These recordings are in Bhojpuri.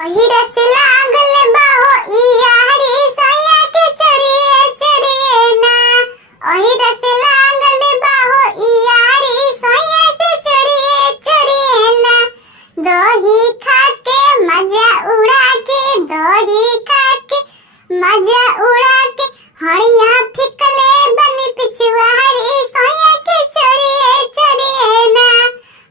वही रस लागल बाहो ई यारी सैया के चरिए चरिए ना। वही रस लागल बाहो ई यारी सैया से चरिए चरिए ना। दही खा के मजा उड़ा के, दही खा के मजा उड़ा के हड़िया फिकले बनी पिछुआरी सैया के चरिए चरिए ना।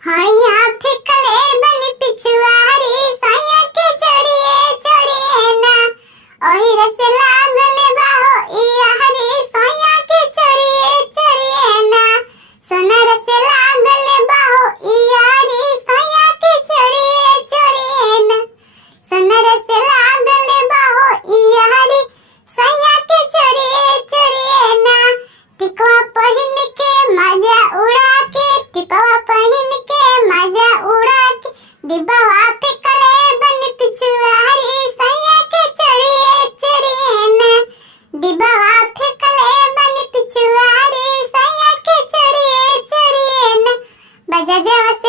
हड़िया फिकले बनी पिछुआरी सैया के चरिए चरिए ना। ओही रस लागल बाहो ई यारी सैया के चरिए चरिए ना। सोना रस लागल बाहो ई यारी सैया के चरिए चरिए ना। सोना रस लागल बाहो ई यारी सैया के चरिए चरिए ना। टिकवा पहिन के मजा उड़ा के, टिकवा पहिन के मजा उड़ा के डिब्बा फिकले बन पिछुआरी सैया के चरिए चरिए ना। डिब्बा फिकले बन पिछुआरी सैया के चरिए चरिए ना। बजा जवा से